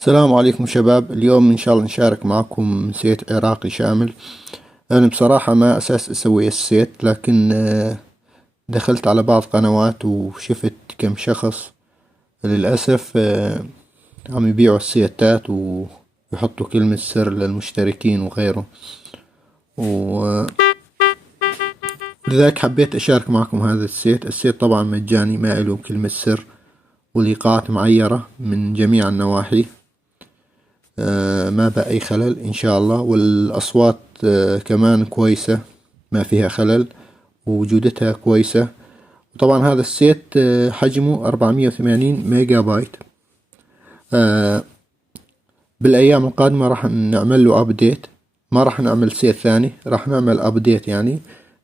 السلام عليكم شباب. اليوم إن شاء الله نشارك معكم سيت عراقي شامل. أنا بصراحة ما أساس أسوي السيت، لكن دخلت على بعض قنوات وشفت كم شخص للأسف عم يبيعوا السيتات ويحطوا كلمة سر للمشتركين وغيره، ولذلك حبيت أشارك معكم هذا السيت. السيت طبعا مجاني، ما له كلمة سر، والإيقاعات معيرة من جميع النواحي، ما بأي خلل إن شاء الله، والأصوات كمان كويسة، ما فيها خلل، وجودتها كويسة. وطبعا هذا السيت حجمه 480 ميجا بايت. بالأيام القادمة راح نعمل له أبديت، ما راح نعمل سيت ثاني، راح نعمل أبديت، يعني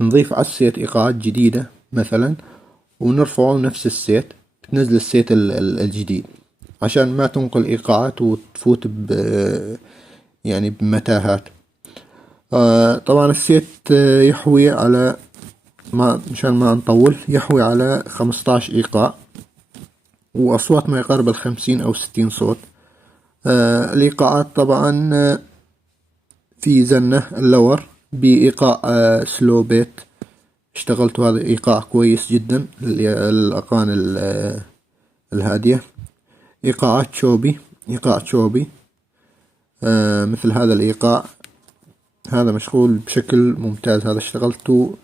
نضيف على السيت إيقاعات جديدة مثلا ونرفعه نفس السيت، تنزل السيت الجديد عشان ما تنقل إيقاعات وتفوت يعني بمتاهات. طبعا السيت يحوي على، مشان ما نطول، يحوي على 15 إيقاع وأصوات ما يقارب 50 أو 60 صوت. الإيقاعات طبعا في زنة اللور بإيقاع سلو بيت، اشتغلت هذا إيقاع كويس جدا للأغاني الهادية. إيقاعات شوبي، إيقاع شوبي مثل هذا الإيقاع، هذا مشغول بشكل ممتاز. هذا اشتغلته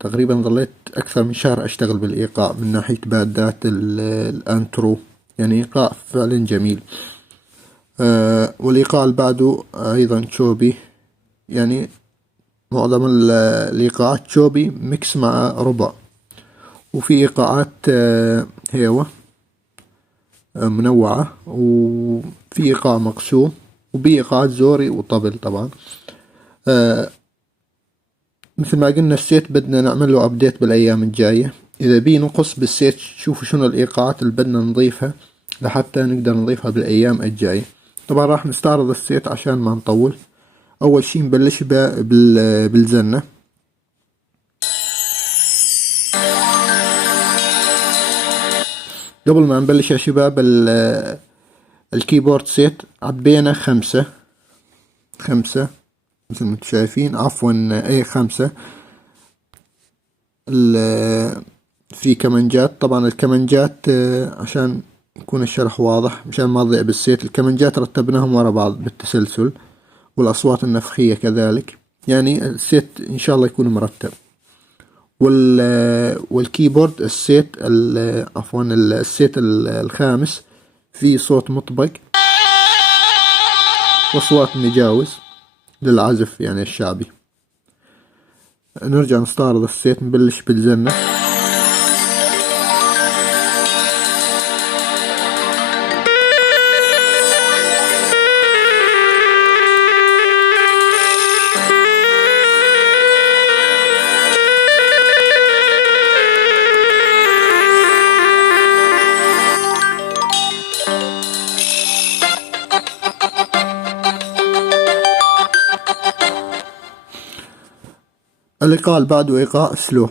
تقريبا، ظليت أكثر من شهر أشتغل بالإيقاع من ناحية بادات الأنترو، يعني إيقاع فعلا جميل. والإيقاع اللي بعده أيضا شوبي، يعني معظم الإيقاعات شوبي ميكس مع ربع، وفي إيقاعات هيوة منوعة، وفي إيقاع مقسوم، وفي إيقاعات زوري وطبل. طبعا مثل ما قلنا السيت بدنا نعمل له أبديت بالأيام الجاية. إذا بي نقص بالسيت، شوفوا شنو الإيقاعات اللي بدنا نضيفها لحتى نقدر نضيفها بالأيام الجاية. طبعا راح نستعرض السيت عشان ما نطول. أول شي نبلش بالزنة. قبل ما نبلش يا شباب، الكيبورد سيت عبينا خمسة مثل ما انتم شايفين، عفوا اي خمسة. في كمانجات، طبعا الكمانجات عشان يكون الشرح واضح، مشان ما تضيع بالسيت، الكمانجات رتبناهم ورا بعض بالتسلسل، والأصوات النفخية كذلك، يعني السيت إن شاء الله يكون مرتب. والكيبورد السيت عفوا السيت الخامس في صوت مطبق وأصوات مجاوز للعزف يعني الشعبي. نرجع نستعرض السيت، نبلش بالزنة. الإيقاع اللي بعده إيقاع سلو.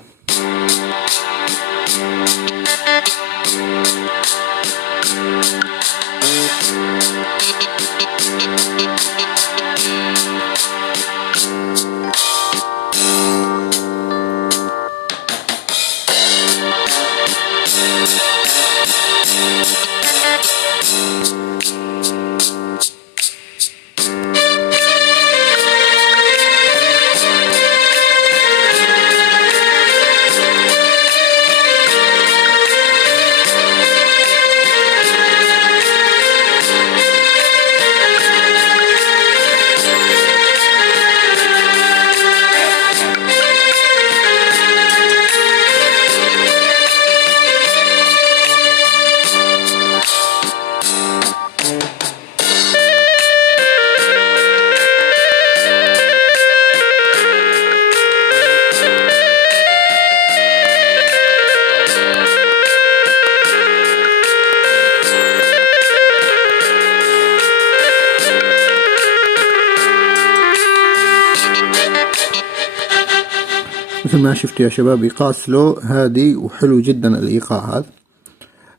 مثل ما شفتوا يا شباب، إيقاع سلو هادي وحلو جدا الإيقاع هذا.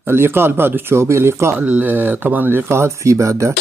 الإيقاع اللي بعده تشوبي. الإيقاع طبعا الإيقاع هذا فيه بادات.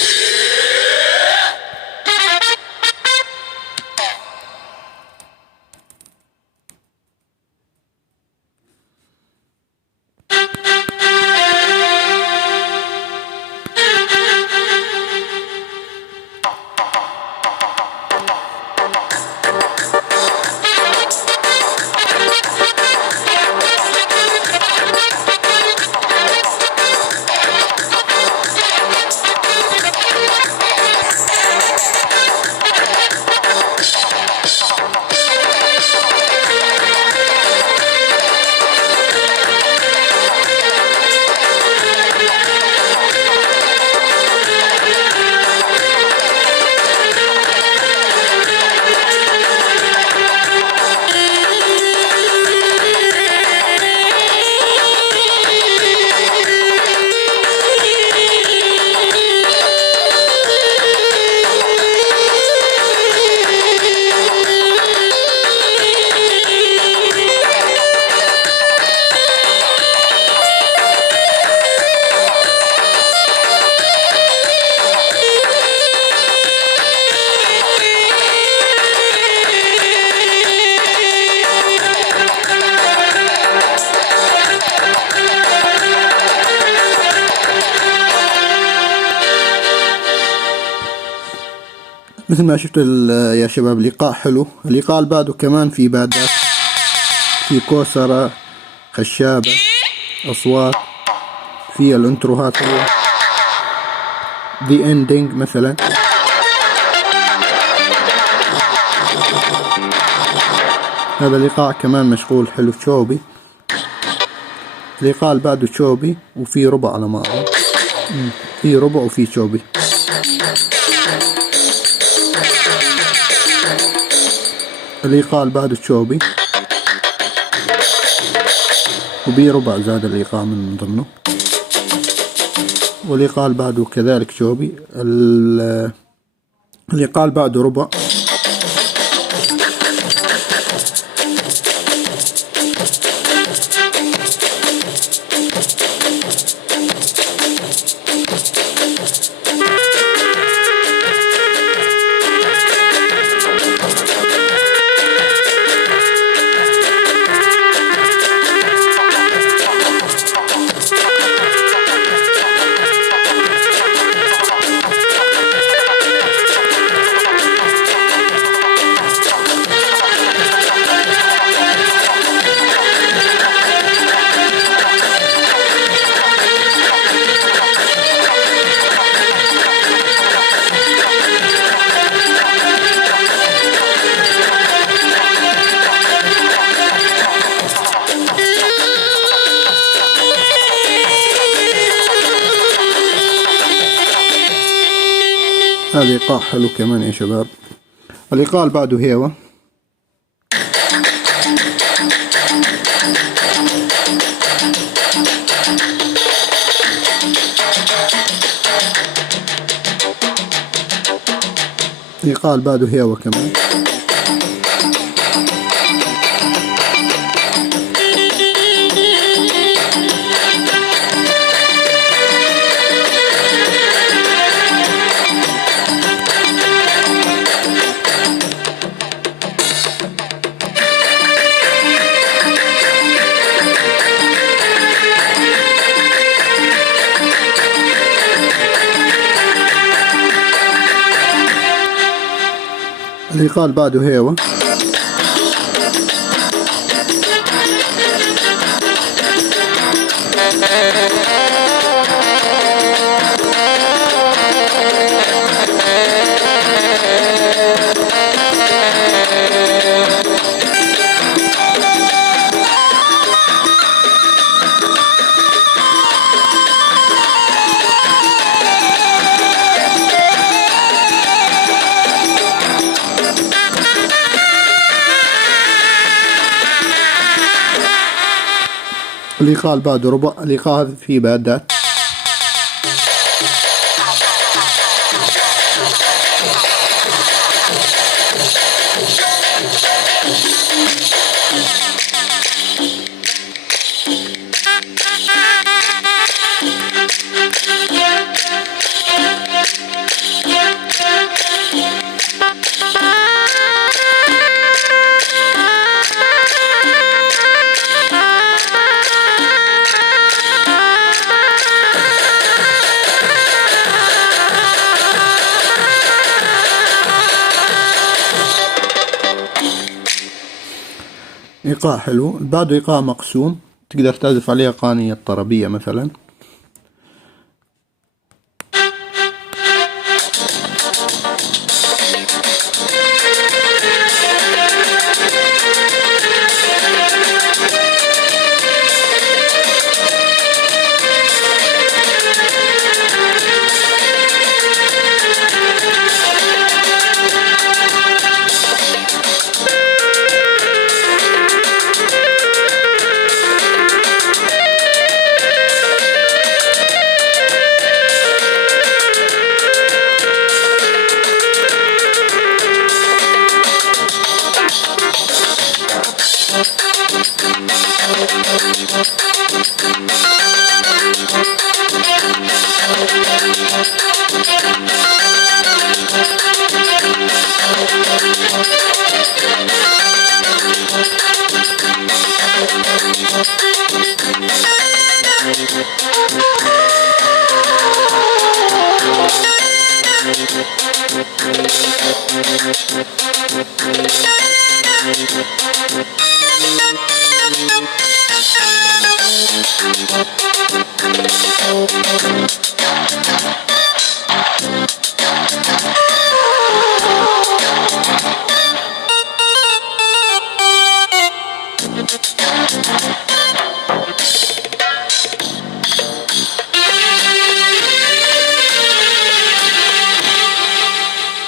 مثل ما شفت يا شباب الإيقاع حلو. الإيقاع اللي بعده كمان في بادات، في كوسرة، خشابة، أصوات، في الانتروهات حلوة، the ending مثلا. هذا الإيقاع كمان مشغول حلو تشوبي. الإيقاع اللي بعده تشوبي وفي ربع على بعضه، في ربع وفي تشوبي. الإيقاع اللي بعده تشوبي وبي ربع زاد الإيقاع من ضمنه. والإيقاع اللي بعده كذلك تشوبي. الإيقاع اللي بعده ربع. هذا إيقاع حلو كمان يا شباب. الإيقاع اللي بعده هيوا. الإيقاع اللي بعده هيوا كمان. الإيقاع اللي بعده هيوا. الإيقاع اللي بعده ربع. الإيقاع هذا فيه بادات. إيقاع حلو. بعده إيقاع مقسوم، تقدر تعزف عليه أغاني الطربية مثلا.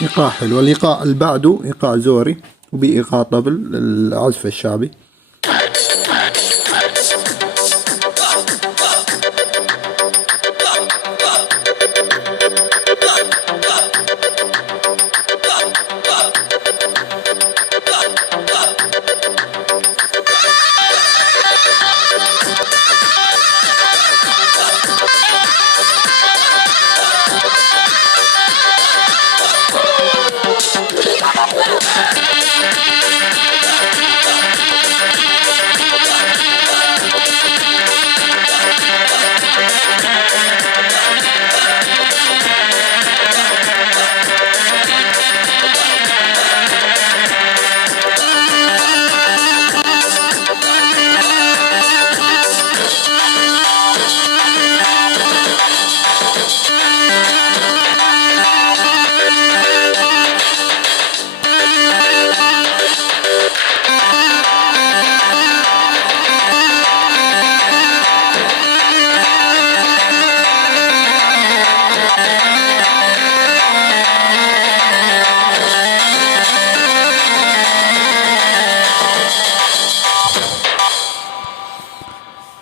إيقاع حلو. الإيقاع اللي بعده إيقاع زوري وبإيقاع طبل العزف الشعبي.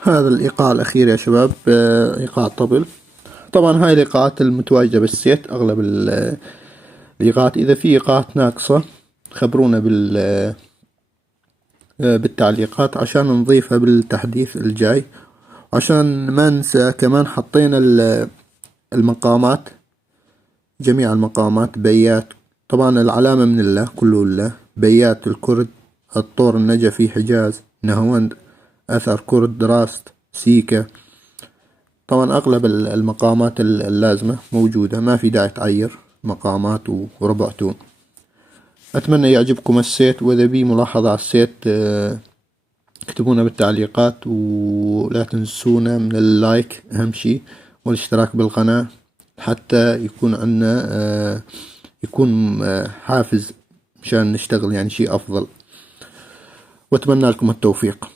هذا الإيقاع الأخير يا شباب إيقاع طبل. طبعا هاي الإيقاعات المتواجدة بالسيت، أغلب الإيقاعات. إذا في إيقاعات ناقصة خبرونا بالتعليقات عشان نضيفها بالتحديث الجاي. عشان ما ننسى كمان حطينا المقامات، جميع المقامات، بيات. طبعا العلامة من الله، كله لله. بيات، الكرد، الطور، النجفي، حجاز، نهاوند، أثر، كرد، دراست، سيكا. طبعا أغلب المقامات اللازمة موجودة، ما في داعي تعير مقامات وربع تون. أتمنى يعجبكم السيت، وإذا بي ملاحظة على السيت اكتبونا بالتعليقات، ولا تنسونا من اللايك أهم شي، والاشتراك بالقناة حتى يكون عنا يكون حافز مشان نشتغل يعني شي أفضل. وأتمنى لكم التوفيق.